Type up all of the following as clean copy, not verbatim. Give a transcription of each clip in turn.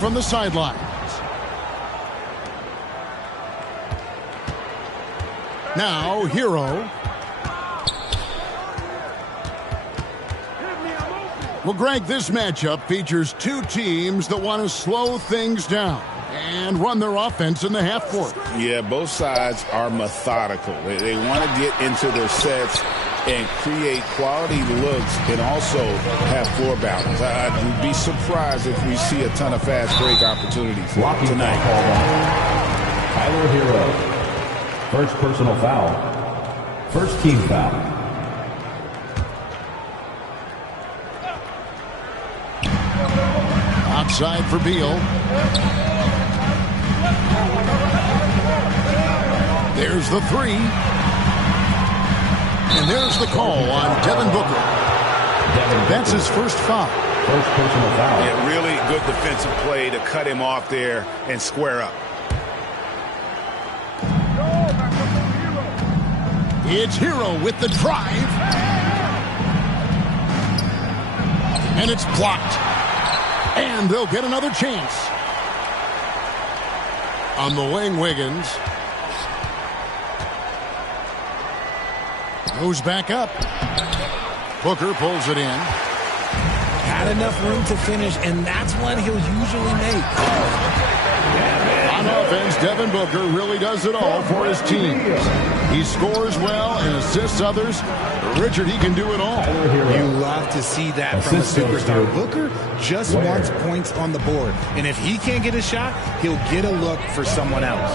from the sidelines. Now, Hero. Well, Greg, this matchup features two teams that want to slow things down and run their offense in the half court. Yeah, both sides are methodical. They want to get into their sets and create quality looks and also have floor balance. I'd be surprised if we see a ton of fast break opportunities tonight. Tyler Hero. First personal foul. First team foul. Outside for Beal. There's the three. And there's the call on Devin Booker. That's his first foul. First personal foul. Yeah, really good defensive play to cut him off there and square up. It's Hero with the drive. And it's blocked. And they'll get another chance. On the wing, Wiggins. Goes back up. Booker pulls it in. Had enough room to finish, and that's one he'll usually make. On offense, Devin Booker really does it all for his team. He scores well and assists others. Richard, he can do it all. You love to see that from a superstar. Booker just wants points on the board, and if he can't get a shot, he'll get a look for someone else.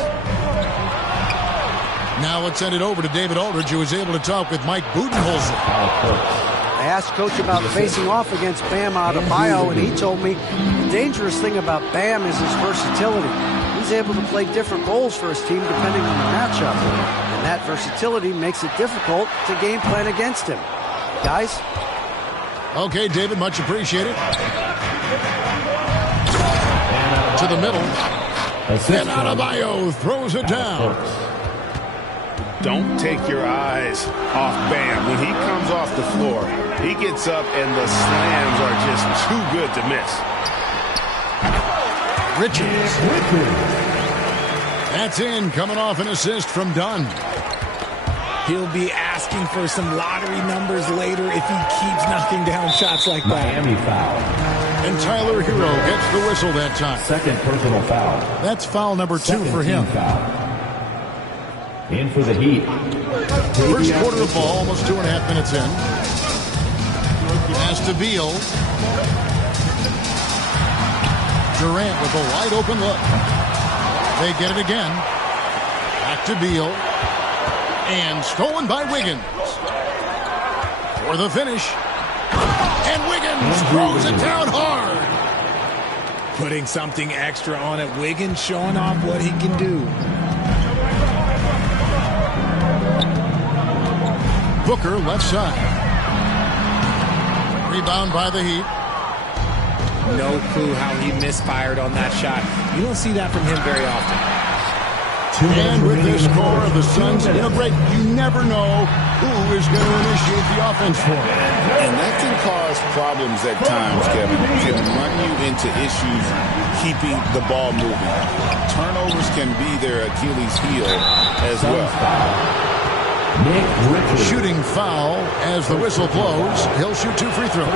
Now let's send it over to David Aldridge, who was able to talk with Mike Budenholzer. I asked Coach about facing off against Bam Adebayo, and he told me the dangerous thing about Bam is his versatility. He's able to play different roles for his team depending on the matchup. And that versatility makes it difficult to game plan against him. Guys? Okay, David, much appreciated. To the middle. And Adebayo throws it down. Don't take your eyes off Bam. When he comes off the floor, he gets up and the slams are just too good to miss. Richards. That's in, coming off an assist from Dunn. He'll be asking for some lottery numbers later if he keeps knocking down shots like that. Miami foul. And Tyler Hero gets the whistle that time. Second personal foul. That's foul number 2 for him. Foul. In for the Heat. First quarter of ball, almost 2.5 minutes in. Pass to Beal. Durant with a wide open look. They get it again. Back to Beal. And stolen by Wiggins. For the finish. And Wiggins throws it down hard. Putting something extra on it. Wiggins showing off what he can do. Booker left side. Rebound by the Heat. No clue how he misfired on that shot. You don't see that from him very often. And with this score of the Suns, Greg, you never know who is going to initiate the offense for him. And that can cause problems at times, Kevin. It can run you into issues keeping the ball moving. Turnovers can be their Achilles heel as well. Shooting foul as the whistle blows. He'll shoot 2 free throws.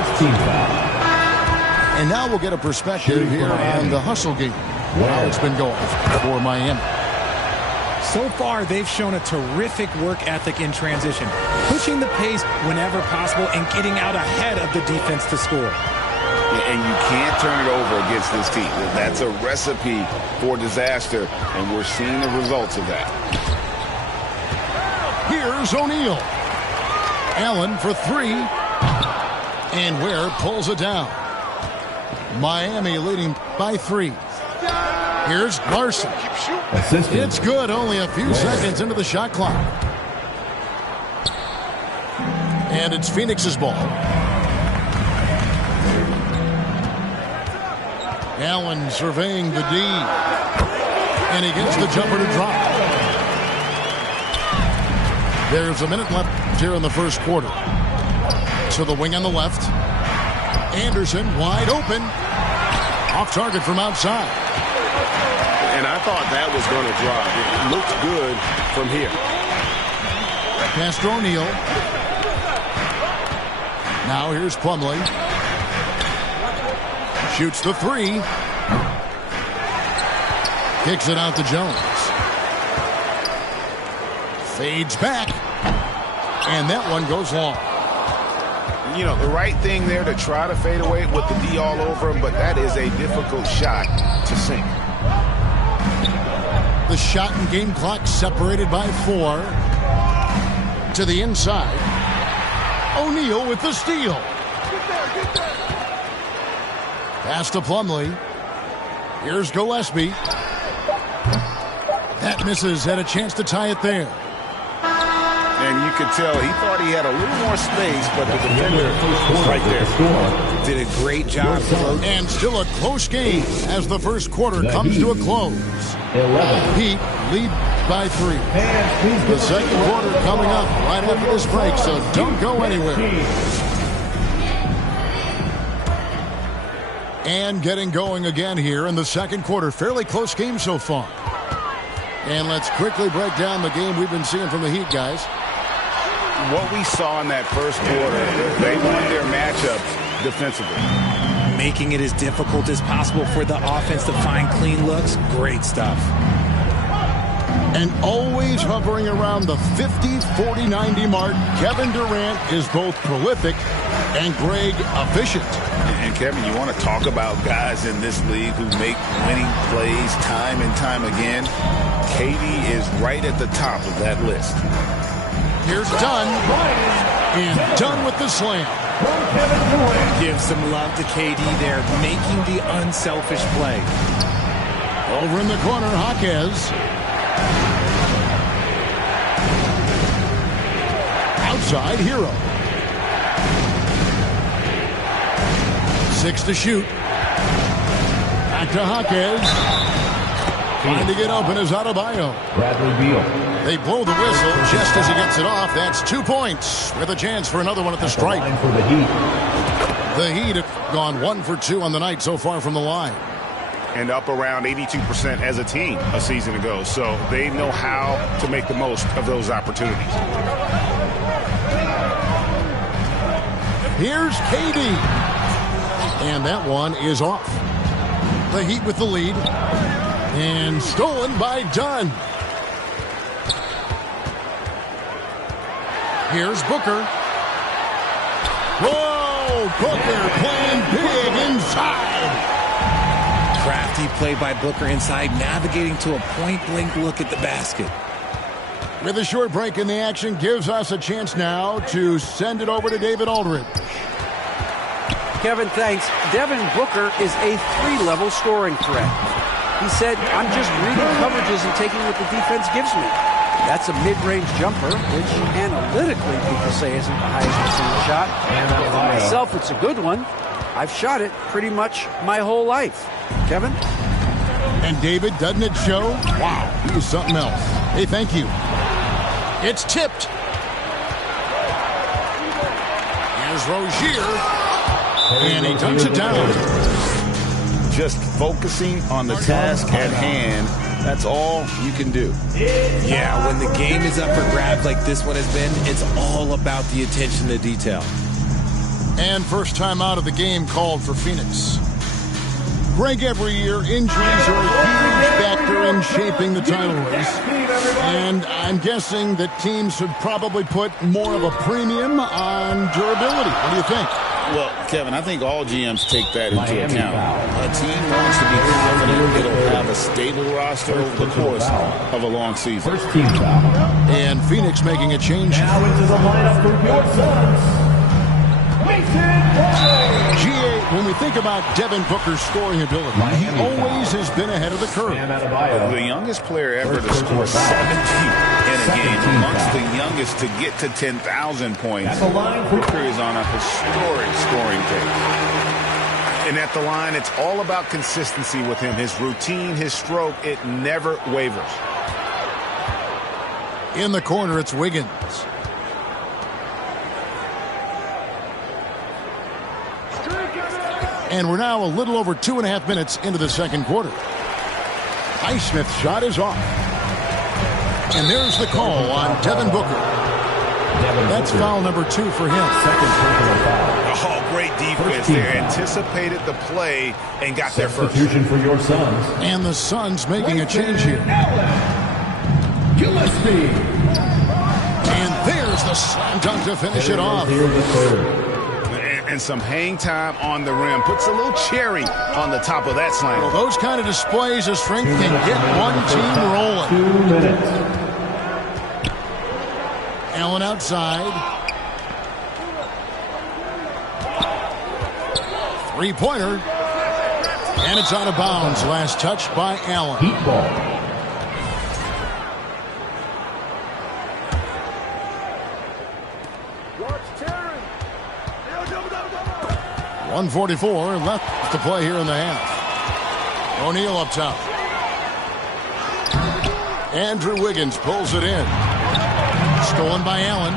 And now we'll get a perspective here on the hustle game. How it's been going for Miami. So far, they've shown a terrific work ethic in transition, pushing the pace whenever possible and getting out ahead of the defense to score. And you can't turn it over against this team. That's a recipe for disaster, and we're seeing the results of that. Here's O'Neal. Allen for 3. And Ware pulls it down. Miami leading by 3. Here's Larson. It's good, only a few seconds into the shot clock. And it's Phoenix's ball. Allen surveying the D. And he gets the jumper to drop. There's a minute left here in the first quarter. To the wing on the left. Anderson wide open. Off target from outside. And I thought that was going to drop. It looked good from here. Pass to O'Neal. Now here's Plumlee. Shoots the three. Kicks it out to Jones. Fades back. And that one goes long. You know, the right thing there to try to fade away with the D all over him, but that is a difficult shot to sink. The shot and game clock separated by 4. To the inside. O'Neal with the steal. Pass to Plumlee. Here's Gillespie. That misses. Had a chance to tie it there. And you could tell he thought he had a little more space, but the defender was right there. Did a great job. And still a close game as the first quarter comes to a close. 11. Heat lead by 3. The second quarter coming up right after this break, so don't go anywhere. And getting going again here in the second quarter. Fairly close game so far. And let's quickly break down the game we've been seeing from the Heat, guys. What we saw in that first quarter, they won their matchups defensively. Making it as difficult as possible for the offense to find clean looks. Great stuff. And always hovering around the 50, 40, 90 mark, Kevin Durant is both prolific and Greg efficient. And Kevin, you want to talk about guys in this league who make winning plays time and time again? KD is right at the top of that list. Here's Dunn. And Dunn with the slam. Give some love to KD there, making the unselfish play. Over in the corner, Jaquez. Outside, Hero. 6 to shoot. Back to Jaquez. Trying to get open is Adebayo. Bradley Beal. They blow the whistle just as he gets it off. That's 2 points with a chance for another one at the stripe. For the Heat. The Heat have gone 1 for 2 on the night so far from the line. And up around 82% as a team a season ago. So they know how to make the most of those opportunities. Here's KD. And that one is off. The Heat with the lead. And stolen by Dunn. Here's Booker. Whoa! Booker playing big inside. Crafty play by Booker inside, navigating to a point-blank look at the basket. With a short break in the action, gives us a chance now to send it over to David Aldridge. Kevin, thanks. Devin Booker is a 3-level scoring threat. He said, I'm just reading coverages and taking what the defense gives me. That's a mid-range jumper, which analytically people say isn't the highest percentage shot. For myself, it's a good one. I've shot it pretty much my whole life. Kevin? And David, doesn't it show? Wow, he's something else. Hey, thank you. It's tipped. Here's Rozier. And he dunks it down. Just focusing on the task at hand, that's all you can do. Yeah, when the game is up for grabs like this one has been, it's all about the attention to detail. And first time out of the game called for Phoenix. Greg, every year, injuries are a huge factor in shaping the title race. And I'm guessing that teams should probably put more of a premium on durability. What do you think? Well, Kevin, I think all GMs take that into account. A team wants to be confident it'll have a stable roster over the course of a long season. First team foul. And Phoenix making a change. Now into the lineup for your Suns. GA, when we think about Devin Booker's scoring ability, he always has been ahead of the curve. The youngest player ever to score 70 in a game, amongst the youngest to get to 10,000 points. Booker is on a historic scoring pace. And at the line, it's all about consistency with him. His routine, his stroke, it never wavers. In the corner, it's Wiggins. And we're now a little over 2.5 minutes into the second quarter. Highsmith's shot is off. And there's the call on Devin Booker. That's foul number 2 for him. Second personal foul. Oh, great defense there. Anticipated the play and got there first. Substitution for your Suns. And the Suns making a change here. Gillespie. And there's the slam dunk to finish it off. Here the third. And some hang time on the rim. Puts a little cherry on the top of that slam. Well, those kind of displays of strength can get one team rolling. 2 minutes. Allen outside. Three-pointer. And it's out of bounds. Last touch by Allen. Heat ball. 1:44 left to play here in the half. O'Neal up top. Andrew Wiggins pulls it in. Stolen by Allen.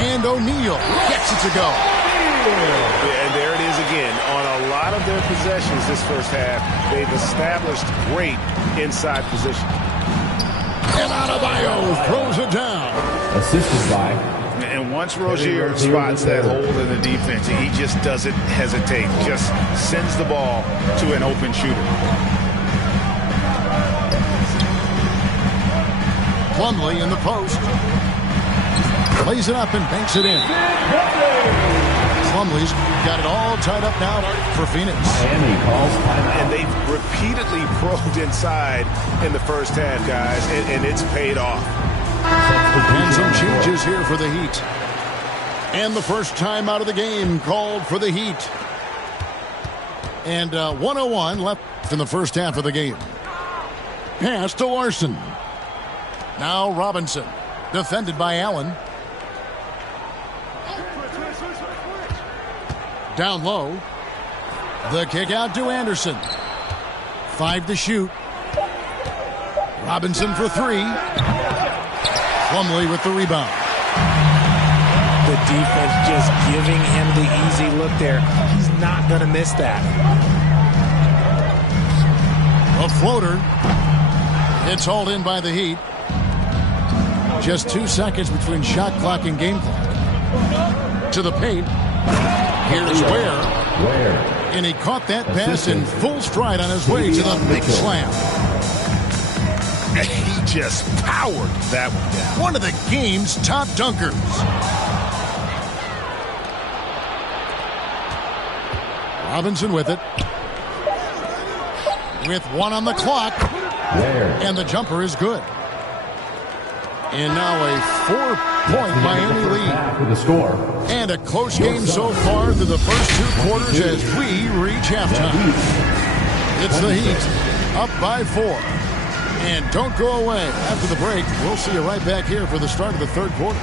And O'Neal gets it to go. And there it is again. On a lot of their possessions this first half, they've established great inside position. And Adebayo throws it down. Assisted by. And once Rozier spots that hole in the defense, he just doesn't hesitate. Just sends the ball to an open shooter. Plumlee in the post. Plays it up and banks it in. Plumlee's got it all tied up now for Phoenix. Miami calls timeout. And they've repeatedly probed inside in the first half, guys, and it's paid off. And some changes here for the Heat. And the first time out of the game called for the Heat. And 1:01 left in the first half of the game. Pass to Larson. Now Robinson. Defended by Allen. Down low. The kick out to Anderson. 5 to shoot. Robinson for 3. Plumlee with the rebound. The defense just giving him the easy look there. He's not going to miss that. A floater. It's hauled in by the Heat. Just 2 seconds between shot clock and game clock. To the paint. Here's Ware. And he caught that pass in full stride on his way to the big slam. He just powered that one down. One of the game's top dunkers. Robinson with it. With 1 on the clock. And the jumper is good. And now a 4-point Miami lead. With the score. And a close game so far through the first 2 quarters as we reach halftime. It's the Heat up by 4. And don't go away. After the break, we'll see you right back here for the start of the third quarter.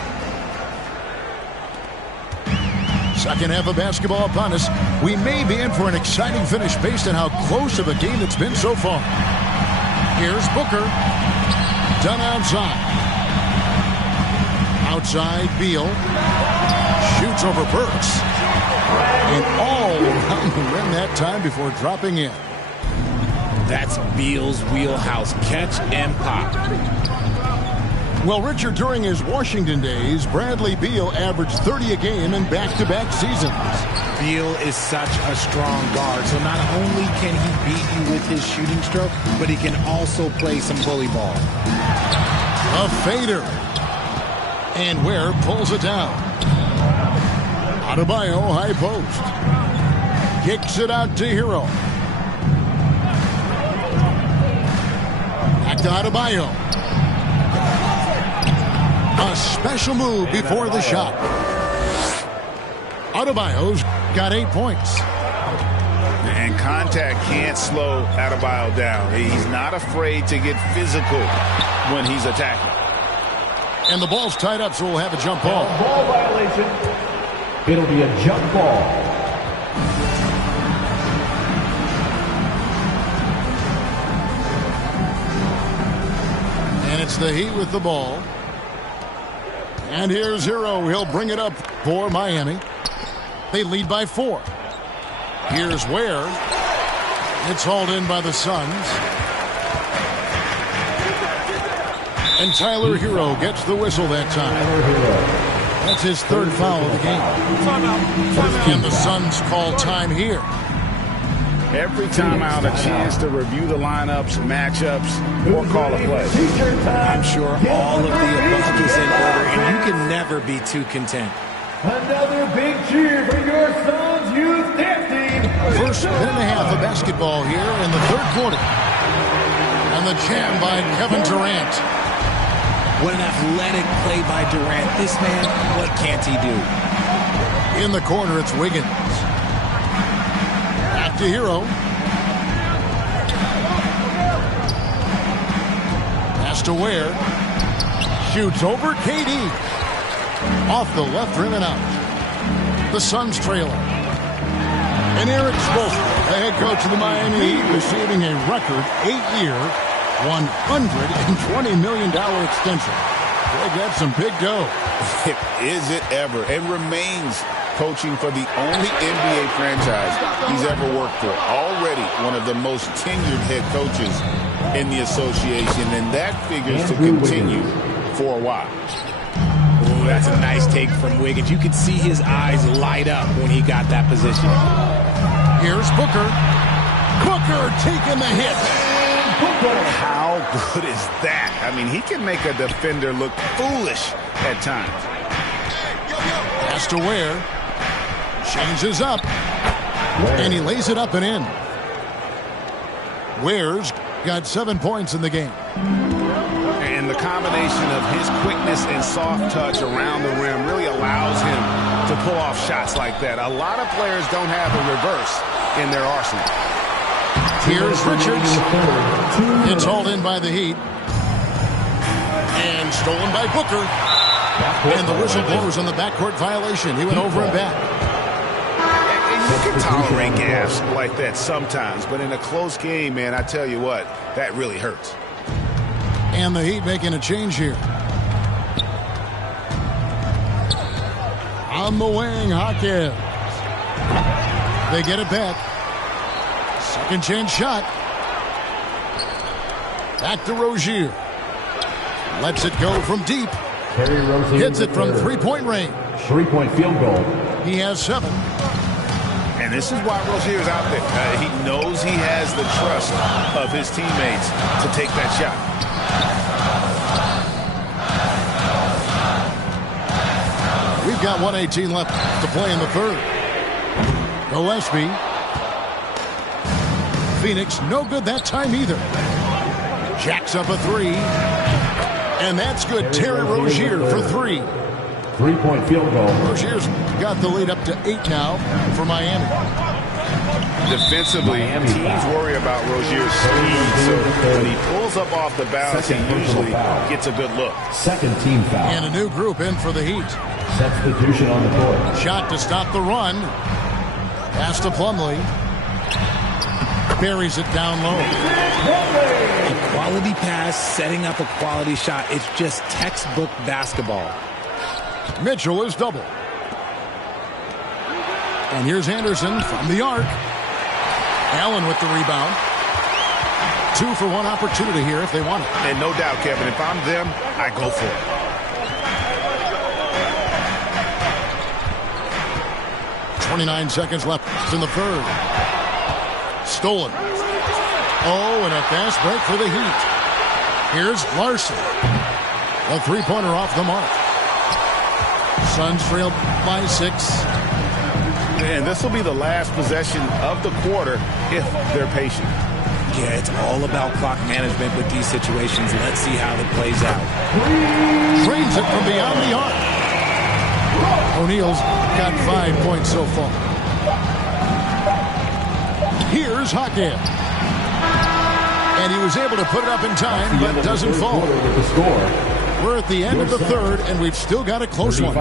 Second half of basketball upon us. We may be in for an exciting finish based on how close of a game it's been so far. Here's Booker. Done outside. Outside, Beal. Shoots over Burks. And all around the rim that time before dropping in. That's Beal's wheelhouse. Catch and pop. Well, Richard, during his Washington days, Bradley Beal averaged 30 a game in back-to-back seasons. Beal is such a strong guard, so not only can he beat you with his shooting stroke, but he can also play some bully ball. A fader. And Ware pulls it down. Adebayo, high post. Kicks it out to Hero. Back to Adebayo. A special move before the shot. Adebayo's got 8 points. And contact can't slow Adebayo down. He's not afraid to get physical when he's attacking. And the ball's tied up, so we'll have a jump ball. Ball violation. It'll be a jump ball. And it's the Heat with the ball. And here's Hero. He'll bring it up for Miami. They lead by 4. Here's Ware. It's hauled in by the Suns. And Tyler Hero gets the whistle that time. That's his third foul of the game. And the Suns call time here. Every timeout, a chance to review the lineups, matchups, or call a play. I'm sure all of the above is in order, and you can never be too content. Another big cheer for your Suns youth dance team. First minute and a half of basketball here in the third quarter. And the jam by Kevin Durant. What an athletic play by Durant. This man, what can't he do? In the corner, it's Wiggins. Back to Hero. Pass to Ware. Shoots over KD. Off the left rim and out. The Suns trailer. And Eric Spoelstra, the head coach of the Miami Heat, receiving a record 8-year, $120 million extension. They got some big dough. Is it ever? And remains coaching for the only NBA franchise he's ever worked for. Already one of the most tenured head coaches in the association, and that figures to continue for a while. Ooh, that's a nice take from Wiggins. You could see his eyes light up when he got that position. Here's Booker. Booker taking the hit. How good is that? I mean, he can make a defender look foolish at times. Pass to Ware. Changes up. And he lays it up and in. Ware's got 7 points in the game. And the combination of his quickness and soft touch around the rim really allows him to pull off shots like that. A lot of players don't have a reverse in their arsenal. Here's Richards. It's hauled in by the Heat. And stolen by Booker. And the whistle blows on the backcourt violation. He went over and back. And you can tolerate gas like that sometimes, but in a close game, man, I tell you what, that really hurts. And the Heat making a change here. On the wing, Hawkins. They get it back. Second chance shot. Back to Rozier. Lets it go from deep. Hits it from three-point range. 3-point field goal. He has 7. And this is why Rozier's out there. He knows he has the trust of his teammates to take that shot. We've got 1:18 left to play in the third. Gillespie. Phoenix, no good that time either. Jacks up a 3. And that's good. Terry Rozier for 3. 3-point field goal. Rozier's got the lead up to 8 now for Miami. Defensively, teams worry about Rozier's speed, so when he pulls up off the bounce, he usually gets a good look. Second team foul. And a new group in for the Heat. Substitution on the court. Shot to stop the run. Pass to Plumlee. Buries it down low. A quality pass, setting up a quality shot. It's just textbook basketball. Mitchell is double. And here's Anderson from the arc. Allen with the rebound. 2 for 1 opportunity here if they want it. And no doubt, Kevin, if I'm them, I go for it. .29 seconds left in the third. Stolen. Oh, and a fast break for the Heat. Here's Larson. A three-pointer off the mark. Suns trail by 6. And this will be the last possession of the quarter if they're patient. Yeah, it's all about clock management with these situations. Let's see how it plays out. Drains it from beyond the arc. O'Neal's got 5 points so far. Here's Hawkins. And he was able to put it up in time, but doesn't fall. We're at the end of the third, and we've still got a close one.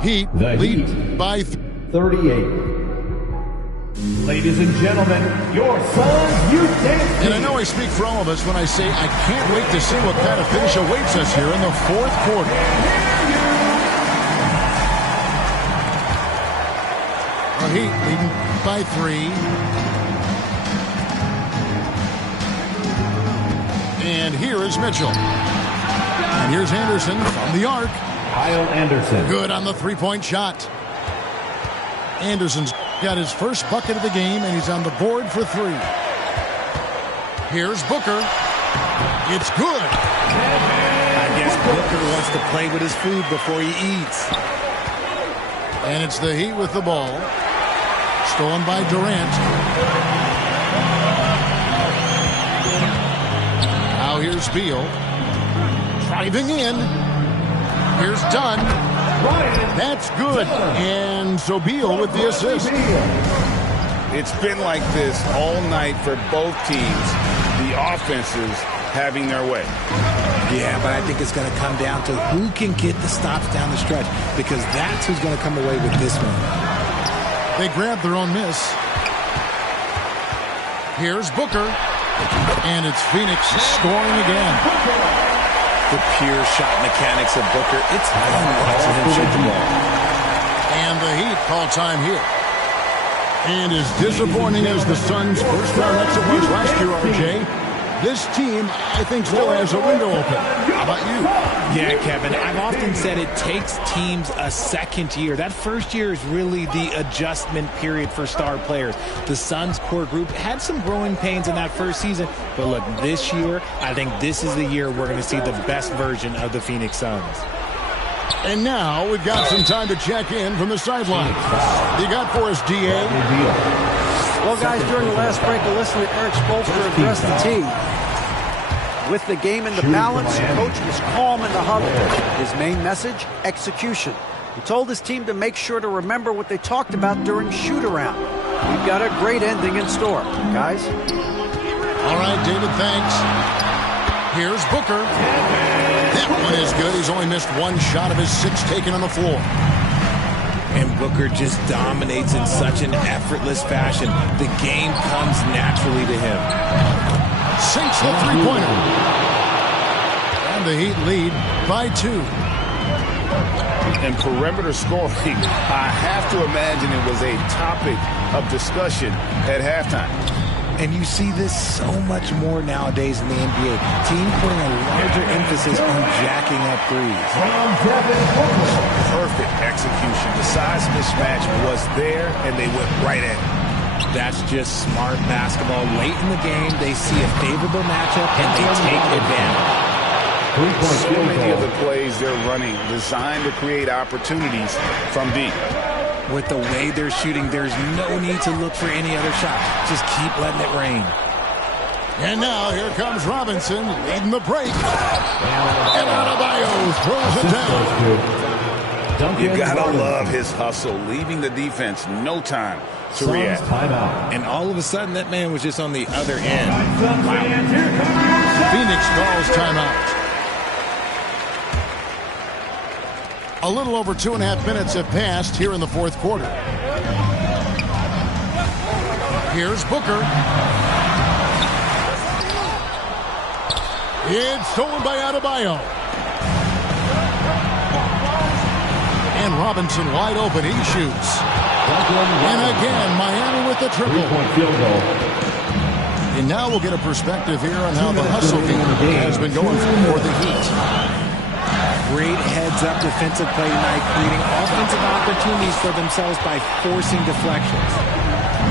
Heat lead by 38. Ladies and gentlemen, your Suns youth dance team. And I know I speak for all of us when I say I can't wait to see what kind of finish awaits us here in the fourth quarter. Heat leading by 3. And here is Mitchell. And here's Anderson from the arc. Kyle Anderson. Good on the three-point shot. Anderson's got his first bucket of the game, and he's on the board for 3. Here's Booker. It's good. I guess Booker wants to play with his food before he eats. And it's the Heat with the ball. Stolen by Durant. Now here's Beal. Driving in. Here's Dunn. That's good. And so Beal with the assist. It's been like this all night for both teams. The offenses having their way. Yeah, but I think it's going to come down to who can get the stops down the stretch, because that's who's going to come away with this one. They grab their own miss. Here's Booker. And it's Phoenix scoring again. The pure shot mechanics of Booker. It's fun watching him shoot the ball. And the Heat call time here. And as disappointing as the Suns' first-round exit was last year, RJ, this team, I think, still has a window open. How about you? Yeah, Kevin, I've often said it takes teams a second year. That first year is really the adjustment period for star players. The Suns' core group had some growing pains in that first season, but look, this year, I think this is the year we're going to see the best version of the Phoenix Suns. And now we've got some time to check in from the sideline. You got for us, D.A.? Well, guys, during the last break, I listened to Eric Spoelstra address the team. With the game in the balance, the coach was calm in the huddle. His main message, execution. He told his team to make sure to remember what they talked about during shoot-around. We've got a great ending in store, guys. All right, David, thanks. Here's Booker. That one is good. He's only missed one shot of his 6 taken on the floor. And Booker just dominates in such an effortless fashion. The game comes naturally to him. Sinks the three-pointer. And the Heat lead by 2. And perimeter scoring, I have to imagine it was a topic of discussion at halftime. And you see this so much more nowadays in the NBA. Teams putting a larger emphasis on jacking up threes. Perfect execution. The size mismatch was there, and they went right at it. That's just smart basketball. Late in the game, they see a favorable matchup, and they take advantage. So many of the plays they're running designed to create opportunities from deep. With the way they're shooting, there's no need to look for any other shot. Just keep letting it rain. And now here comes Robinson leading the break. And Adebayo throws it down. You gotta love his hustle, leaving the defense no time to react. And all of a sudden, that man was just on the other end. Wow. Phoenix calls timeout. A little over 2.5 minutes have passed here in the fourth quarter. Here's Booker. It's stolen by Adebayo. And Robinson wide open. He shoots. And again, Miami with the triple. And now we'll get a perspective here on how the hustle game has been going for the Heat. Great heads-up defensive play tonight, creating offensive opportunities for themselves by forcing deflections.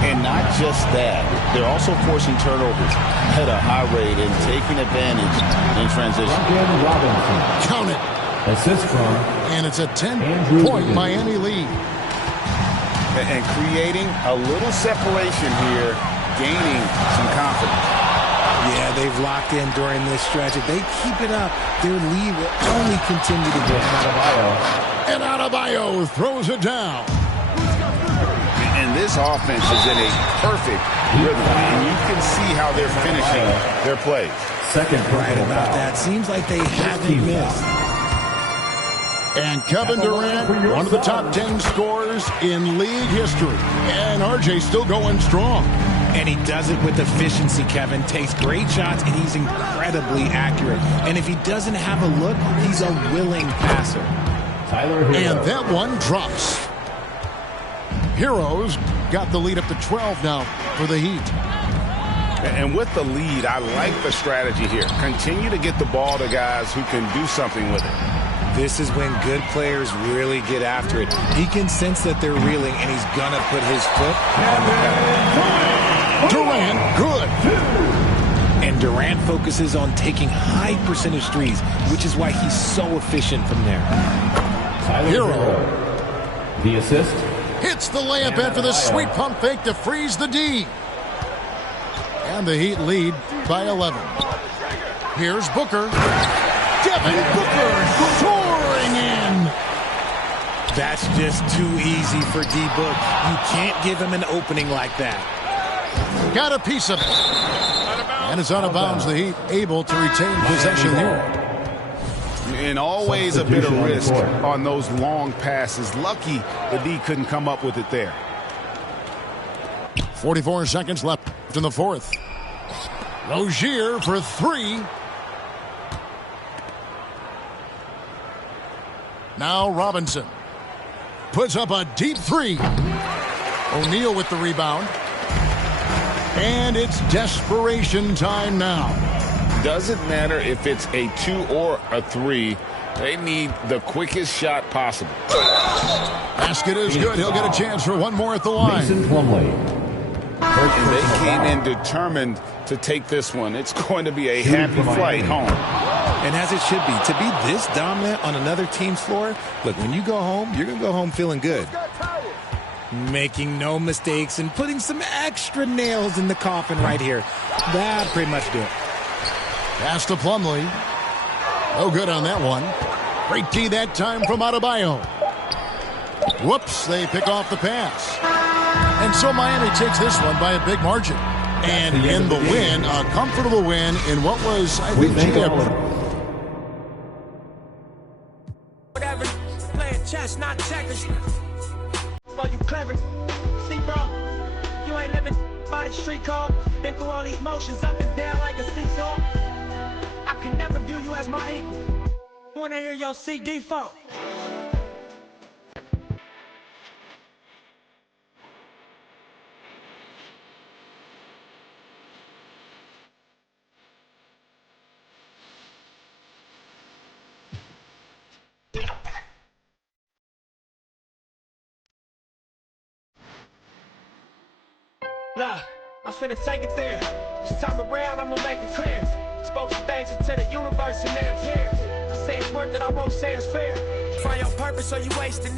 And not just that, they're also forcing turnovers at a high rate and taking advantage in transition. Count it. Assist from. And it's a 10-point Miami lead. And creating a little separation here, gaining some confidence. Yeah, they've locked in during this stretch. If they keep it up, their lead will only continue to grow. And Adebayo throws it down. And this offense is in a perfect rhythm. And you can see how they're finishing their plays. Second right about that. Seems like they haven't missed. And Kevin Durant, one of the top 10 scorers in league history. And RJ still going strong. And he does it with efficiency, Kevin. Takes great shots, and he's incredibly accurate. And if he doesn't have a look, he's a willing passer. And that one drops. Heroes got the lead up to 12 now for the Heat. And with the lead, I like the strategy here. Continue to get the ball to guys who can do something with it. This is when good players really get after it. He can sense that they're reeling, and he's going to put his foot on the pedal. Durant, good. And Durant focuses on taking high percentage threes, which is why he's so efficient from there. Hero. The assist. Hits the layup after the sweet pump fake to freeze the D. And the Heat lead by 11. Here's Booker. Devin Booker soaring in. That's just too easy for D-Book. You can't give him an opening like that. Got a piece of it. And it's out of bounds. The Heat able to retain possession here. And always a bit of risk on those long passes. Lucky the D couldn't come up with it there. 44 seconds left in the fourth. Rozier for three. Now Robinson puts up a deep three. O'Neal with the rebound. And it's desperation time now. Doesn't matter if it's a 2 or a 3. They need the quickest shot possible. Basket is good. He'll get a chance for one more at the line. Mason Plumlee. And they came in determined to take this one. It's going to be a happy flight home. And as it should be, to be this dominant on another team's floor, look, when you go home, you're going to go home feeling good. Making no mistakes and putting some extra nails in the coffin right here. That pretty much do it. Pass to Plumlee. No good on that one. Great D that time from Adebayo. Whoops, they pick off the pass. And so Miami takes this one by a big margin. And in the win, a comfortable win in what was, I think, Whatever, playing chess, not checkers. Well, you clever. See, bro, you ain't living by the street code. Been through all these motions up and down like a seesaw. I can never view you as my equal. Wanna hear your CD phone? Nah, I'm finna take it there. This time around, I'ma make it clear. Spoke some things into the universe and they're here. I say it's worth it, I won't say it's fair. Find your purpose, so you wasting it.